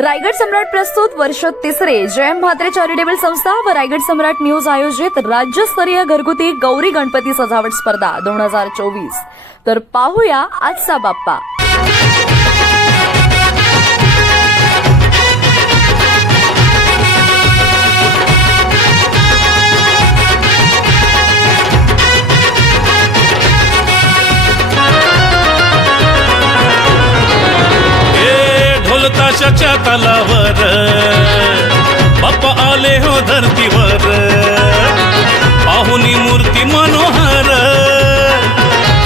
रायगड सम्राट प्रस्तुत वर्ष तिसरे जयम म्हात्रे चॅरिटेबल संस्था व रायगड सम्राट न्यूज आयोजित राज्यस्तरीय घरगुती गौरी गणपती सजावट स्पर्धा 2024। तर पाहूया आजचा बाप्पा। ताशाच्या तालावर बाप्पा आले हो धरतीवर, पाहुनी मूर्ती मनोहर,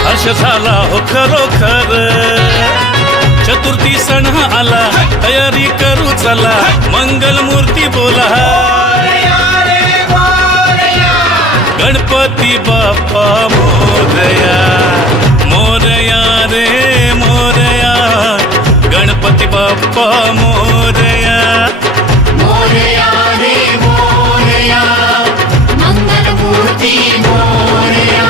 हर्ष झाला हो खरोखर। चतुर्थी सण आला, तयारी करू चला, मंगल मूर्ती बोला, गणपती बाप्पा मोरया, मोरया रे मोरया, गणपती बाप्पा मोरया, मोरया रे मोरया, मंगल मूर्ती मोरया।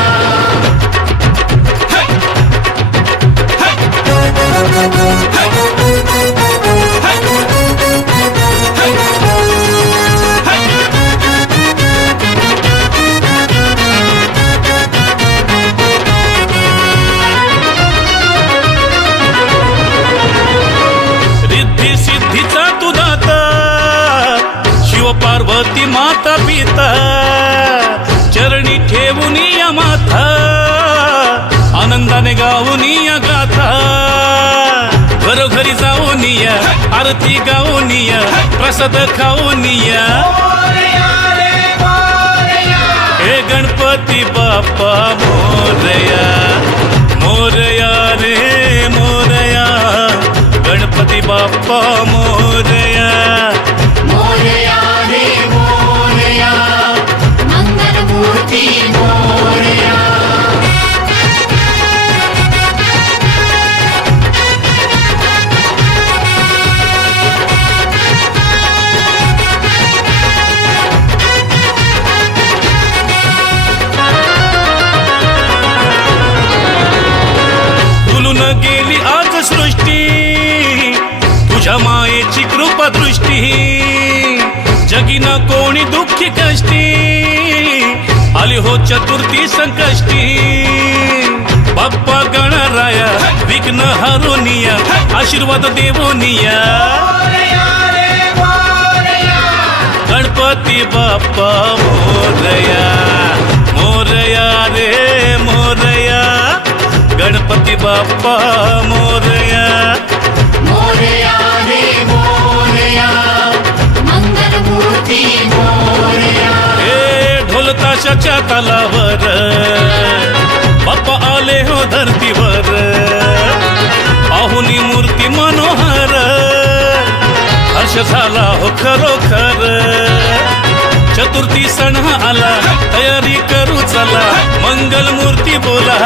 सिद्धीचा तू दाता, शिव पार्वती माता पिता, चरणी ठेवून या माथा, आनंदाने गाऊन या गाथा, घरोघरी जाऊन या, आरती गाऊन या, प्रसाद खाऊन या, हे गणपती बाप्पा मोरया, मोरया रे मोरया, गणपती बाप्पा मोरया, मोरया रे मोरया, मंगल मूर्ती मोरया। फुलून गेली आज सृष्टी, तुझ्या मायेची कृपा दृष्टी, जगीन कोणी दुःखी कष्टी, आली हो चतुर्थी संकष्टी, बाप्पा गणराया विघ्न हरुनिया, आशीर्वाद देवोनिया, गणपती बाप्पा मोरया, मोरया रे मोरया, गणपती बाप्पा मोरया, मोरया रे मोरया, मंगल मूर्ती मोरया। हे ढोल ताशाच्या तालावर बाप्पा आले हो धरतीवर, पाहुनी मूर्ती मनोहर, हर्ष झाला हो खरोखर। चतुर्थी सण आला, तयारी करू चला, मंगल मूर्ती बोला,